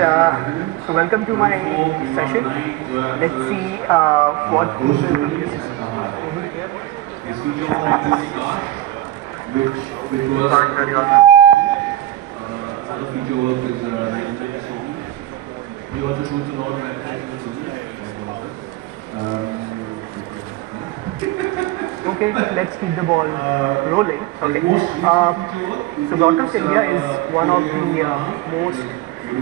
So welcome to my session. Let's see what we will be over here. His future was this car, which was other future work is 9 He also shoots a lot of manufacturing Okay, let's keep the ball rolling. Okay. So Broadcast India is one of the most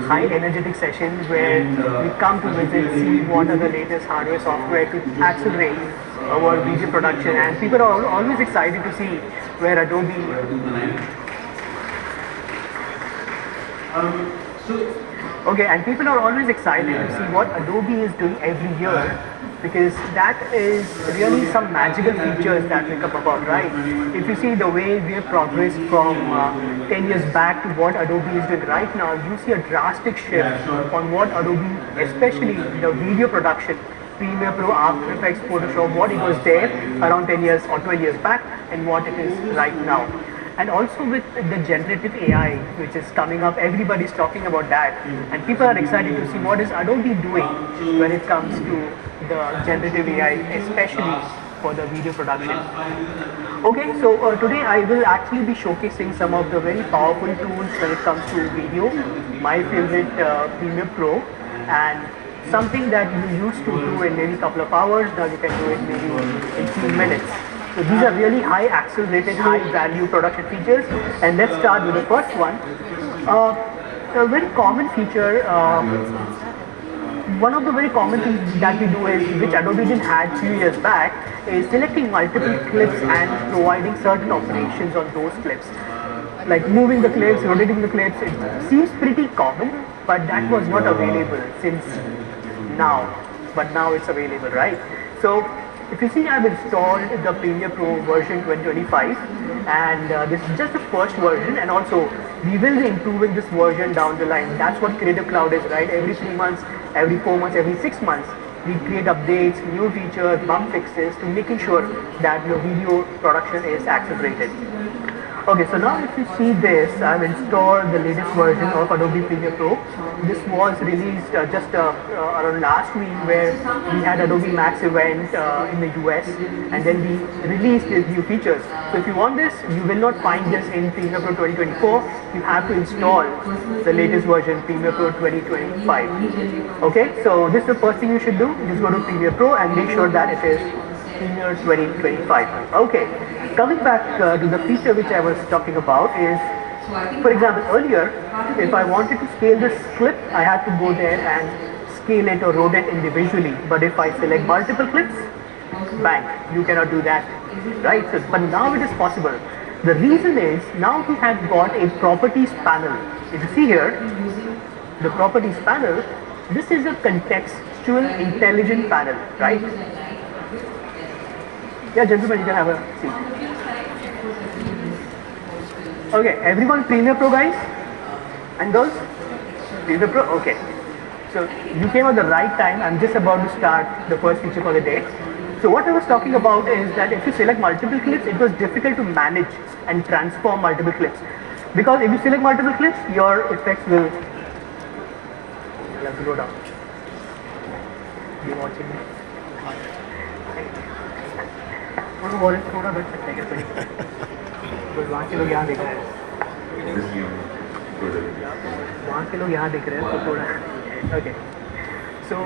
high energetic sessions where we come to visit, see what are the latest hardware software to accelerate our video production, and people are always excited to see where Adobe Okay, and people are always excited to see what Adobe is doing every year because that is really some magical features that we come about, right? If you see the way we have progressed from 10 years back to what Adobe is doing right now, you see a drastic shift on what Adobe, especially the video production, Premiere Pro, After Effects, Photoshop, what it was there around 10 years or 12 years back and what it is right now. And also with the generative AI, which is coming up, everybody's talking about that. And people are excited to see what is Adobe doing when it comes to the generative AI, especially for the video production. Okay, so today I will actually be showcasing some of the very powerful tools when it comes to video, my favorite Premiere Pro, and something that you used to do in maybe a couple of hours, now you can do it maybe in few minutes. So these are really high accelerated, high value production features. And let's start with the first one. A very common feature, one of the very common things that we do is, which Adobe didn't had few years back, is selecting multiple clips and providing certain operations on those clips. Like moving the clips, rotating the clips, it seems pretty common, but that was not available since now. But now it's available, right? So if you see, I've installed the Premiere Pro version 2025 and this is just the first version, and also we will be improving this version down the line. That's what Creative Cloud is, right? Every 3 months, every 4 months, every 6 months, we create updates, new features, bug fixes to making sure that your video production is accelerated. Okay, so now if you see this, I've installed the latest version of Adobe Premiere Pro. This was released just around last week, where we had Adobe Max event in the US, and then we released these new features. So if you want this, you will not find this in Premiere Pro 2024. You have to install the latest version, Premiere Pro 2025. Okay, so this is the first thing you should do. Just go to Premiere Pro and make sure that it is Premiere 2025. Okay, coming back to the feature which I was talking about is, for example, earlier, if I wanted to scale this clip, I had to go there and scale it or rotate individually. But if I select multiple clips, bang, you cannot do that, right? So, but now it is possible. The reason is, now we have got a properties panel. If you see here, the properties panel, this is a contextual intelligent panel, right? Yeah, gentlemen, you can have a seat. Okay, everyone Premiere Pro guys and girls? Premiere Pro? Okay. So you came at the right time. I'm just about to start the first feature for the day. So what I was talking about is that if you select multiple clips, it was difficult to manage and transform multiple clips. Because if you select multiple clips, your effects will go down. You watching me? थोड़ा बैठ सकते हैं क्या? वहाँ के लोग यहाँ देख रहे हैं, वहाँ के लोग यहाँ देख रहे हैं, तो थोड़ा okay. So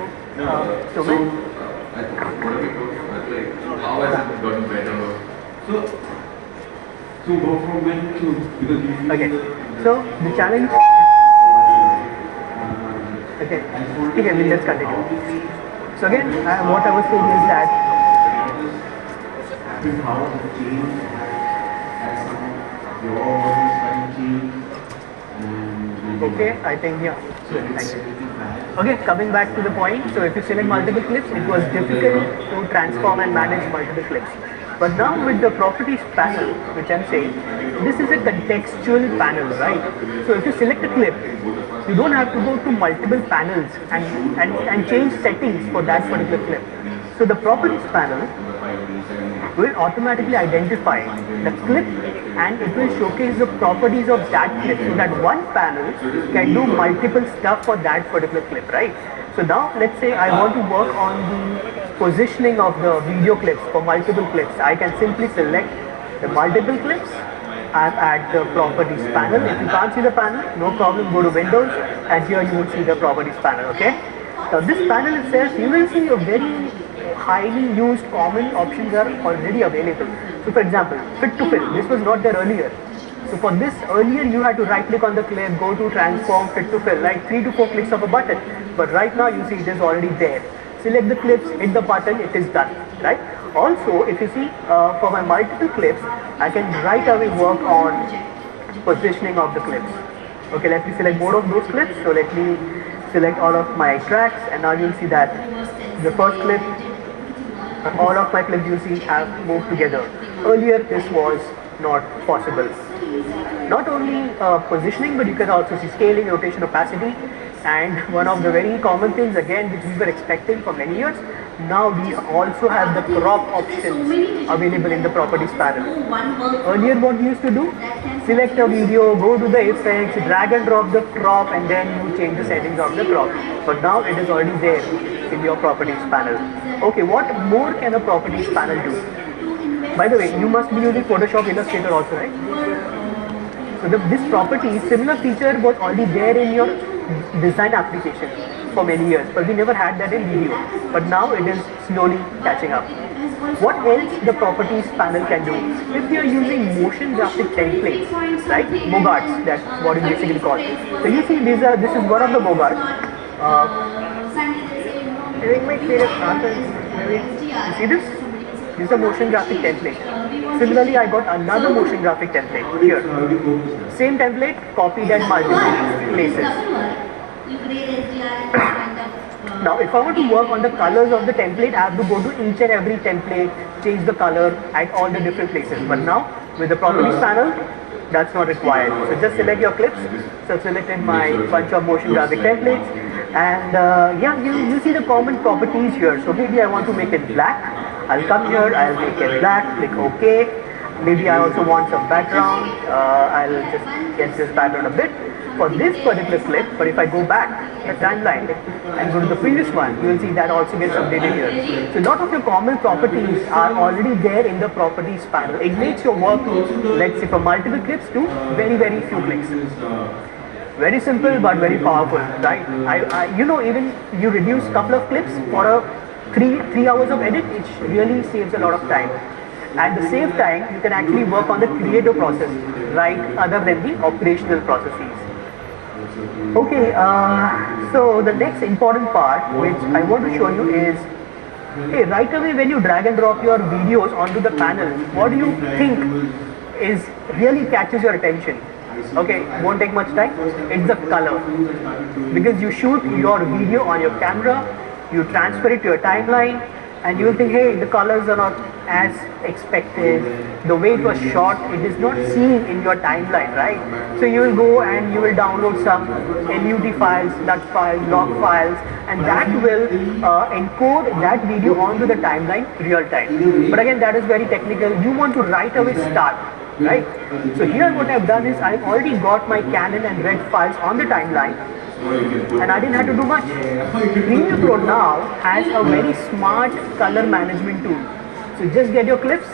how has it gotten better? So go from when to, because you okay, so the challenge. Okay, let's continue. So again, what I was saying is that how to change as some of your own change. Okay, I think yeah. Thank you. Okay, coming back to the point. So if you select multiple clips, it was difficult to transform and manage multiple clips. But now with the properties panel, which I'm saying, this is a contextual panel, right? So if you select a clip, you don't have to go to multiple panels and change settings for that particular clip. So the properties panel will automatically identify the clip and it will showcase the properties of that clip so that one panel can do multiple stuff for that particular clip, right? So now let's say I want to work on the positioning of the video clips for multiple clips. I can simply select the multiple clips. I'm at the properties panel. If you can't see the panel, no problem, go to Windows and here you will see the properties panel, okay? Now this panel itself, you will see a very highly used common options are already available. So for example, fit to fill, this was not there earlier. So for this, earlier you had to right click on the clip, go to transform, fit to fill, like 3 to 4 clicks of a button. But right now you see it is already there. Select the clips, hit the button, it is done, right? Also, if you see for my multiple clips, I can right away work on positioning of the clips. Okay, let me select more of those clips. So let me select all of my tracks and now you'll see that the first clip, all of my clips you see have moved together. Earlier this was not possible. Not only positioning, but you can also see scaling, rotation, opacity, and one of the very common things again which we were expecting for many years, now we also have the crop options available in the properties panel. Earlier what we used to do, select a video, go to the effects, drag and drop the crop and then you change the settings of the crop. But now it is already there in your properties panel. Okay, what more can a properties panel do? By the way, you must be using Photoshop Illustrator also, right? So this property, similar feature was already there in your design application for many years, but we never had that in video. But now it is slowly catching up. What else the properties panel can do? If you are using motion graphic templates, right? Mogarts, that's what it basically called. So you see this is one of the Mogarts. It might create you see this? This is a motion graphic template. Similarly, I got another motion graphic template here. Same template, copied at multiple places. Now, if I want to work on the colors of the template, I have to go to each and every template, change the color at all the different places. But now, with the properties panel, that's not required. So just select your clips. So I've selected my bunch of motion graphic templates. And yeah, you see the common properties here. So maybe I want to make it black. I'll come here, I'll make it black, click OK. Maybe I also want some background. I'll just get this background a bit for this particular clip. But if I go back the timeline and go to the previous one, you will see that also gets updated here. So a lot of your common properties are already there in the properties panel. It makes your work, let's say for multiple clips, to very few clicks. Very simple but very powerful, right? You know, even you reduce couple of clips for a 3 hours of edit, it really saves a lot of time. At the same time, you can actually work on the creative process, right, other than the operational processes. Okay, so the next important part which I want to show you is, hey, right away when you drag and drop your videos onto the panel, what do you think is really catches your attention? Okay, won't take much time. It's the color. Because you shoot your video on your camera, you transfer it to your timeline, and you will think, hey, the colors are not as expected. The way it was shot, it is not seen in your timeline, right? So you will go and you will download some LUT files, LUT files, log files, and that will encode that video onto the timeline real time. But again, that is very technical. You want to right away start, right? So here what I've done is I've already got my Canon and Red files on the timeline, and I didn't have to do much. Premiere Pro now has a very smart color management tool. So just get your clips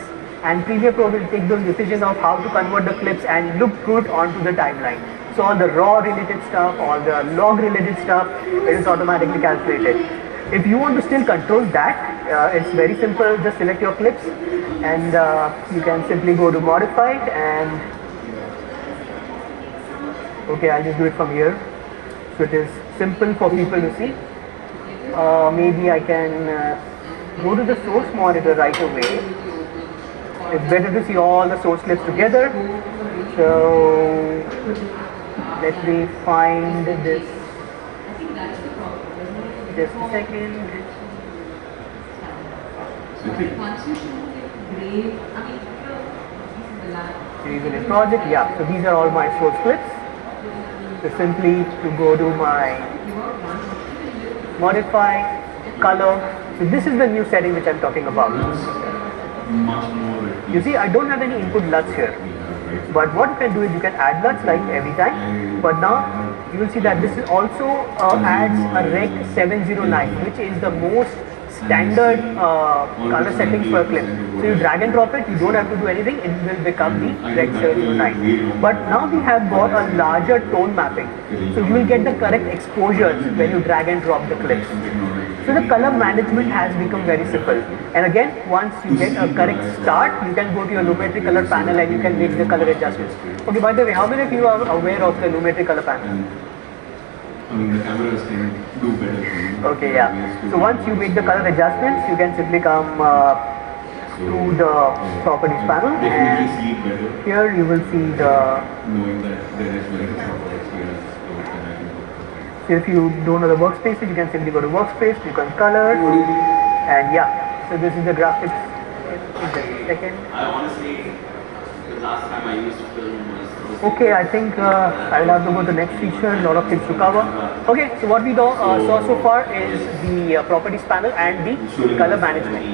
and Premiere Pro will take those decisions of how to convert the clips and look good onto the timeline. So all the raw related stuff, all the log related stuff, it is automatically calculated. If you want to still control that, it's very simple. Just select your clips and you can simply go to modified and okay, I'll just do it from here. So it is simple for people to see. Maybe I can go to the source monitor right away. It's better to see all the source clips together. So let me find this. Just a second. Reason project, yeah. So these are all my source clips. So simply to go to my modify color. So this is the new setting which I'm talking about. much more. You see, I don't have any input LUTs here. But what you can do is you can add LUTs like every time. But now you will see that this is also adds a Rec 709, which is the most standard color settings for a clip. So you drag and drop it, you don't have to do anything, it will become the Rec 709. But now we have got a larger tone mapping. So you will get the correct exposures when you drag and drop the clips. So the color management has become very simple. And again, once you get a correct start, you can go to your Lumetri color panel and you can make the color adjustments. Okay, by the way, how many of you are aware of the Lumetri color panel? I mean, the cameras can do better for you. Okay, yeah. So once you make the color adjustments, you can simply come to the properties panel, Definitely and sleep better, here you will see the. knowing that there is like a proper experience. So if you don't know the workspaces, you can simply go to workspace, click on color, and yeah. So this is the graphics. In just a second. I honestly, the last time I used to film was. Okay, I think I'll have to go to the next feature, a lot of things to cover. Okay, so what we saw so far is the properties panel and the color management.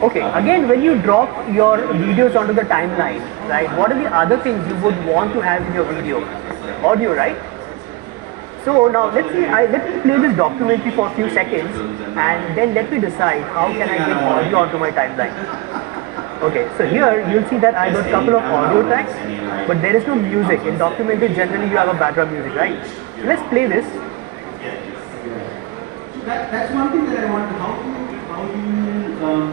Okay, again, when you drop your videos onto the timeline, right, what are the other things you would want to have in your video? Audio, right? So now let me play this documentary for a few seconds and then let me decide how can I get audio onto my timeline. Okay, so here you'll see that I got a couple of audio tracks, but there is no music. In documentary, generally you have a background music, right? So let's play this. That's one thing that I want. How do you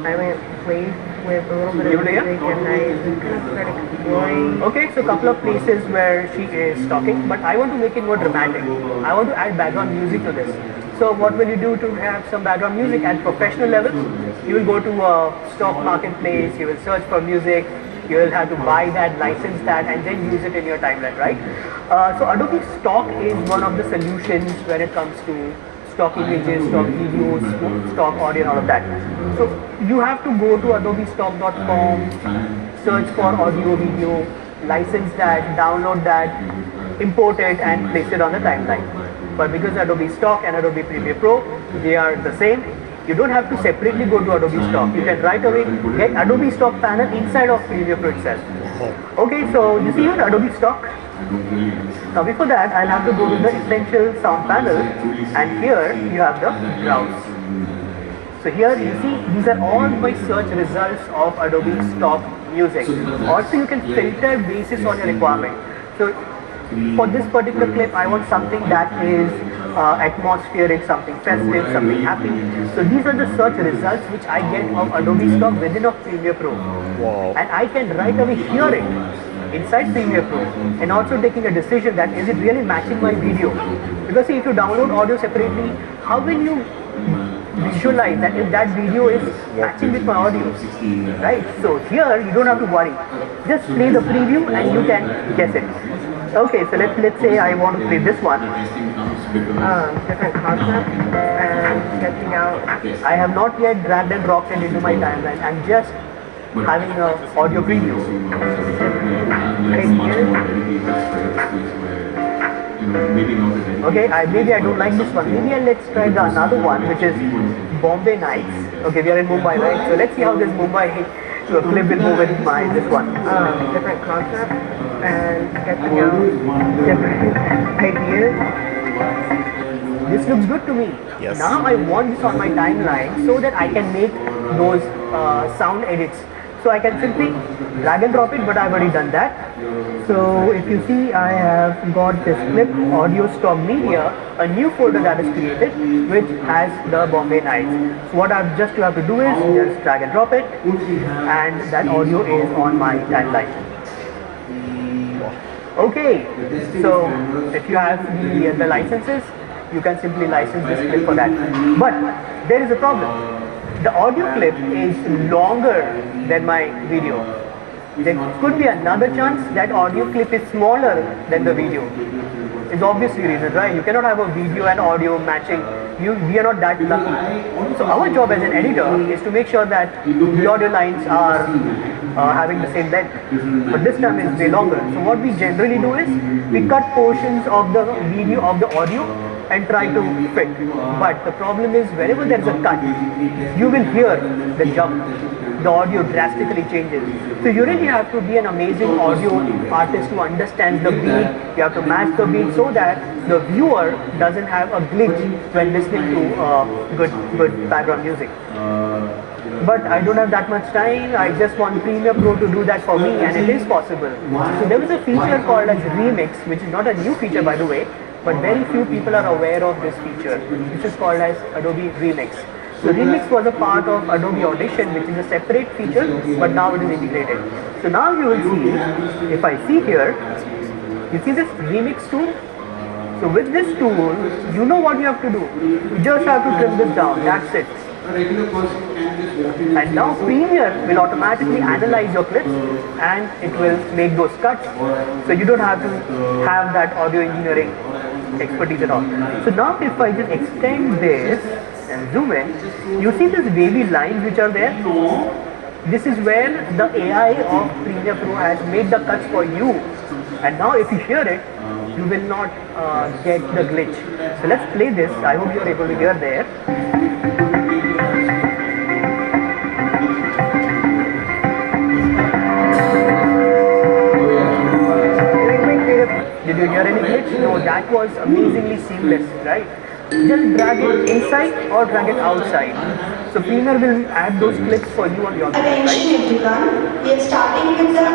I went played with a little bit You of wanna hear? music and I kind of started exploring. Okay, so a couple of places where she is talking, but I want to make it more dramatic. I want to add background music to this. So what will you do to have some background music at professional level? You will go to a stock marketplace, you will search for music, you will have to buy that, license that, and then use it in your timeline, right? So Adobe Stock is one of the solutions when it comes to stock images, stock videos, stock audio, and all of that. So you have to go to adobestock.com, search for audio, video, license that, download that, import it, and place it on the timeline. But because Adobe Stock and Adobe Premiere Pro, they are the same, you don't have to separately go to Adobe Stock. You can right away get Adobe Stock panel inside of Premiere Pro itself. Okay, so you see here Adobe Stock. Now before that, I'll have to go to the Essential Sound panel, and here you have the Browse. So here you see these are all my search results of Adobe Stock Music. Also you can filter basis on your requirement. So for this particular clip, I want something that is atmospheric, something festive, something happy. So these are the search results which I get of Adobe Stock within of Premiere Pro. Wow. And I can right away hear it inside Premiere Pro and also taking a decision that is it really matching my video. Because see, if you download audio separately, how will you visualize that if that video is matching with my audio, right? So here you don't have to worry. Just play the preview and you can guess it. Okay, so let's say I want to play this one. Different concepts and sketching out. I have not yet dragged and dropped it into my timeline. I'm just having an audio preview. Okay, maybe I don't like this one. Maybe let's try the another one, which is Bombay Nights. Okay, we are in Mumbai, right? So let's see how this Mumbai clip will move in my this one. Different concepts and sketching out different ideas. This looks good to me. Yes. Now I want this on my timeline so that I can make those sound edits. So I can simply drag and drop it, but I've already done that. So if you see, I have got this clip, audio stock media, a new folder that is created, which has the Bombay Nights. So what I've just have to do is just drag and drop it, and that audio is on my timeline. Okay, so if you have the licenses, you can simply license this clip for that. But there is a problem. The audio clip is longer than my video. There could be another chance that audio clip is smaller than the video. It's obviously reason, right? You cannot have a video and audio matching. We are not that lucky. So our job as an editor is to make sure that the audio lines are having the same length. But this time it's way longer. So what we generally do is we cut portions of the video of the audio and try to fit. But the problem is whenever there is a cut, you will hear the jump. the audio drastically changes. So you really have to be an amazing audio artist who understands the beat. You have to match the beat so that the viewer doesn't have a glitch when listening to good background music. But I don't have that much time. I just want Premiere Pro to do that for me, and it is possible. So there is a feature called as Remix, which is not a new feature by the way, but very few people are aware of this feature, which is called as Adobe Remix. So Remix was a part of Adobe Audition, which is a separate feature, but now it is integrated. So now you will see, if I see here, you see this Remix tool? So with this tool, you know what you have to do. You just have to trim this down, that's it. And now Premiere will automatically analyze your clips and it will make those cuts. So you don't have to have that audio engineering expertise at all. So now if I just extend this and zoom in, you see these wavy lines which are there? This is where the AI of Premiere Pro has made the cuts for you. And now if you hear it, you will not get the glitch. So let's play this. I hope you are able to hear there. Did you hear any glitch? No, that was amazingly seamless, right? Just drag it inside or drag it outside. So Premiere will add those clips for you on your clip, Attention right? everyone, we are starting with the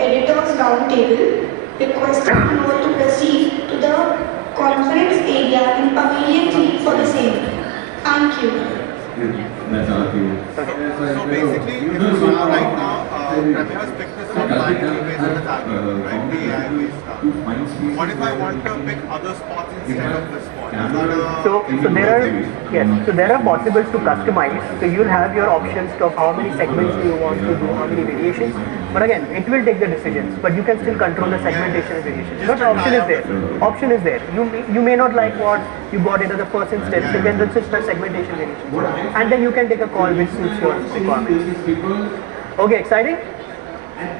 editors roundtable. Requesting you all to proceed to the conference area in Pavilion 3 for the same. Thank you. That's our view. So basically, if you are right now, Premiere has picked this up by based on the algorithm, right? The AI-based stuff. What if I want to pick other spots instead of this spot? Is that a So there are possibles to customize. So you'll have your options of how many segments you want to do, how many variations. But again, it will take the decisions. But you can still control the segmentation and variations. But option is there. Option is there. You may not like what you got into the first instance. You can just start segmentation variations, and then you can take a call which suits your requirements. Okay, exciting.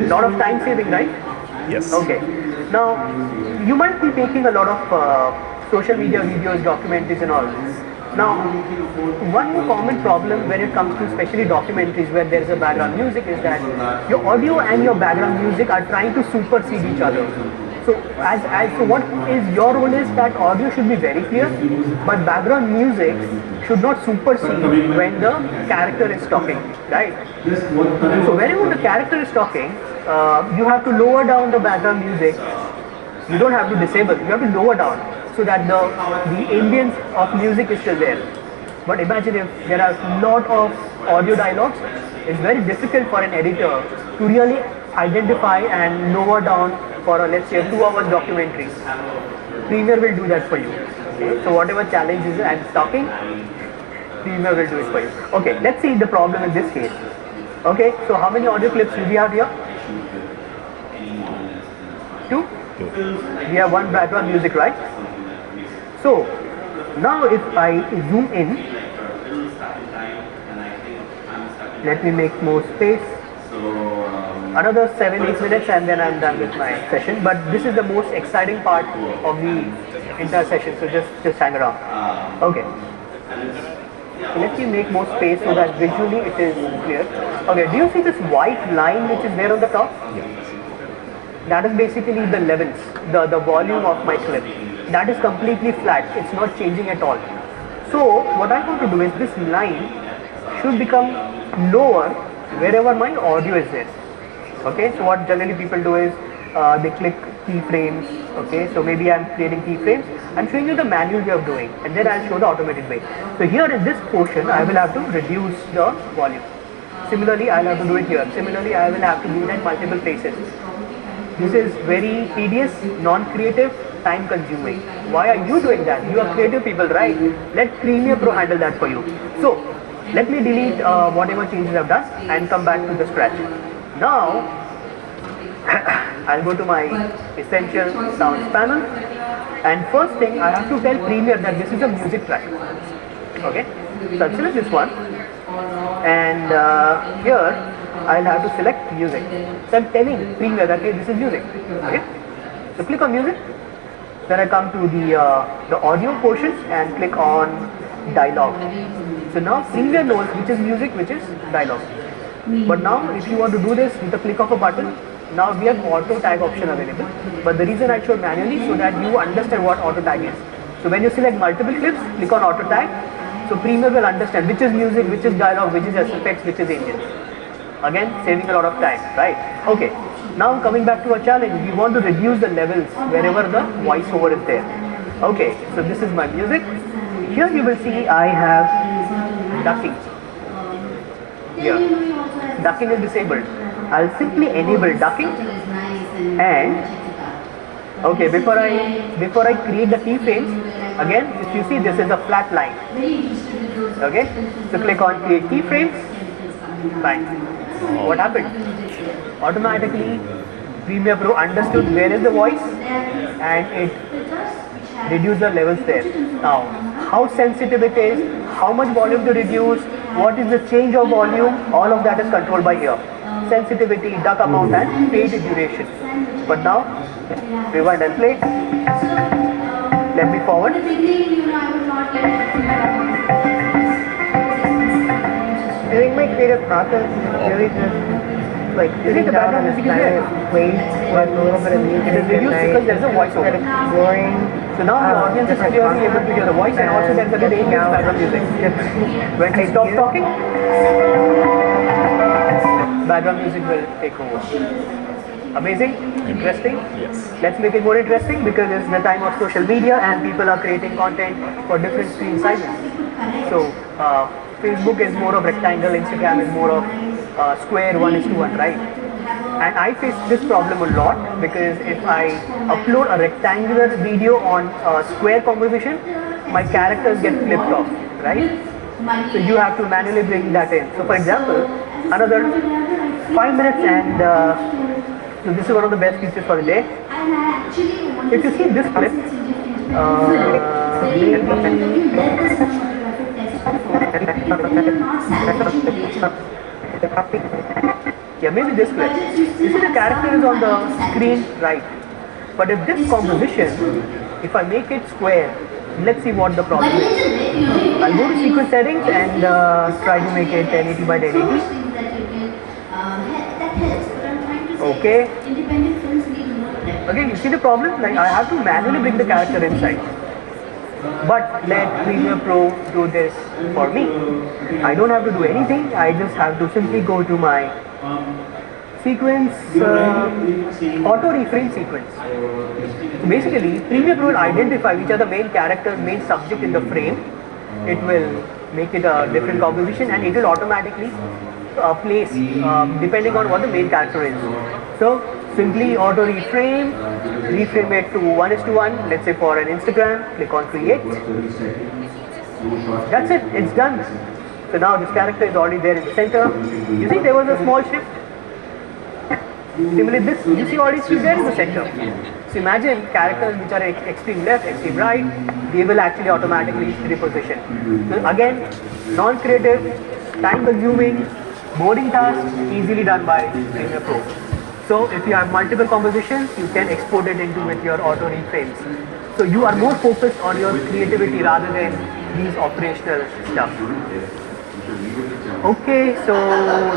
Lot of time saving, right? Yes. Okay. Now, you might be making a lot of social media videos, documentaries and all. Now, one common problem when it comes to especially documentaries where there is a background music is that your audio and your background music are trying to supersede each other. So, so what is your role is that audio should be very clear, but background music should not supersede when the character is talking, right? So whenever the character is talking, you have to lower down the background music. You don't have to disable, you have to lower down so that the ambience of music is still there. But imagine if there are a lot of audio dialogues, it's very difficult for an editor to really identify and lower down for a, let's say, a 2 hours documentary. Premiere will do that for you. Okay? So whatever challenge is I'm talking, Premiere will do it for you. Okay, let's see the problem in this case. Okay, so how many audio clips do we have here? 2? We have one background music, right? So now if I zoom in, let me make more space. Another 7-8 minutes and then I'm done with my session. But this is the most exciting part of the entire session, so just hang around. Okay. So let me make more space so that visually it is clear. Okay, do you see this white line which is there on the top? That is basically the levels, the volume of my clip. That is completely flat, it's not changing at all. So what I want to do is this line should become lower wherever my audio is there. Okay, so what generally people do is they click keyframes. Okay, so maybe I'm creating keyframes. I'm showing you the manual way of doing, and then I'll show the automated way. So here in this portion, I will have to reduce the volume. Similarly, I'll have to do it here. Similarly, I will have to do it at multiple places. This is very tedious, non-creative, time-consuming. Why are you doing that? You are creative people, right? Let Premiere Pro handle that for you. So let me delete whatever changes I've done and come back to the scratch. Now, I'll go to my Essential Sounds panel, and first thing I have to tell Premiere that this is a music track. Okay, so I'll select this one, and here I'll have to select music. So I'm telling Premiere that okay, this is music. Okay, so click on music. Then I come to the audio portion and click on dialogue. So now Premiere knows which is music, which is dialogue. But now if you want to do this with a click of a button, now we have auto tag option available. But the reason I showed manually so that you understand what auto tag is. So when you select multiple clips, click on auto tag. So Premiere will understand which is music, which is dialogue, which is effects, which is engines. Again, saving a lot of time, right? Okay. Now coming back to our challenge, we want to reduce the levels wherever the voiceover is there. Okay, so this is my music. Here you will see I have ducking. Here, ducking is disabled. I'll simply enable ducking, and okay, before I create the keyframes, again if you see this is a flat line. Okay, so click on create keyframes. Bang. What happened? Automatically Premiere Pro understood where is the voice and it reduced the levels there. Now how sensitive it is, how much volume to reduce, what is the change of volume, all of that is controlled by here. Sensitivity, duck amount and fade duration. But now rewind and play. Let me forward. I think my creative process is really just like sitting the down background on a music is there? silent place with a little bit of music. It is reduced and because there is a voiceover. start exploring. So now the audience is different clearly able to hear the voice and also there is a little checking out background music. different When he stops ideas. talking, background music will take over. Amazing? Interesting? Yes. Let's make it more interesting because it's the time of social media and people are creating content for different screen sizes. So Facebook is more of rectangle, Instagram is more of square 1:1, right? And I face this problem a lot because if I upload a rectangular video on square composition, my characters get flipped off, right? So you have to manually bring that in. So for example, another 5 minutes and so this is one of the best features for the day. If you see this clip, maybe this clip. You see the character is on the screen right. But if this composition, if I make it square, let's see what the problem is. I'll go to sequence settings and try to make it 1080 by 1080. Okay. Okay, you see the problem? Like I have to manually bring the character inside. But let Premiere Pro do this for me. I don't have to do anything. I just have to simply go to my sequence, auto reframe sequence. So basically, Premiere Pro will identify which are the main characters, main subject in the frame. It will make it a different composition and it will automatically place depending on what the main character is. So simply auto reframe it to 1:1, let's say for an Instagram, click on create. That's it, it's done. So now this character is already there in the center. You see there was a small shift. Similarly this, you see already still there in the center. So imagine characters which are extreme left, extreme right, they will actually automatically reposition. So again, non-creative, time-consuming, boring task, easily done by Premiere Pro. So if you have multiple compositions, you can export it into with your auto reframes. So you are more focused on your creativity rather than these operational stuff. Okay, so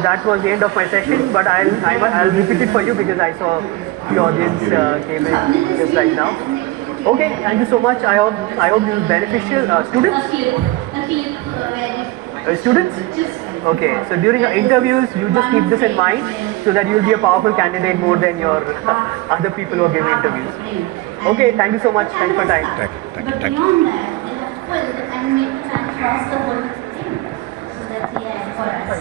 that was the end of my session, but I'll repeat it for you because I saw the audience came in just right now. Okay, thank you so much. I hope this is beneficial. Students? Okay, so during your interviews, you just keep this in mind so that you'll be a powerful candidate more than your other people who are giving interviews. Okay, thank you so much. Thanks for your time. Thank you.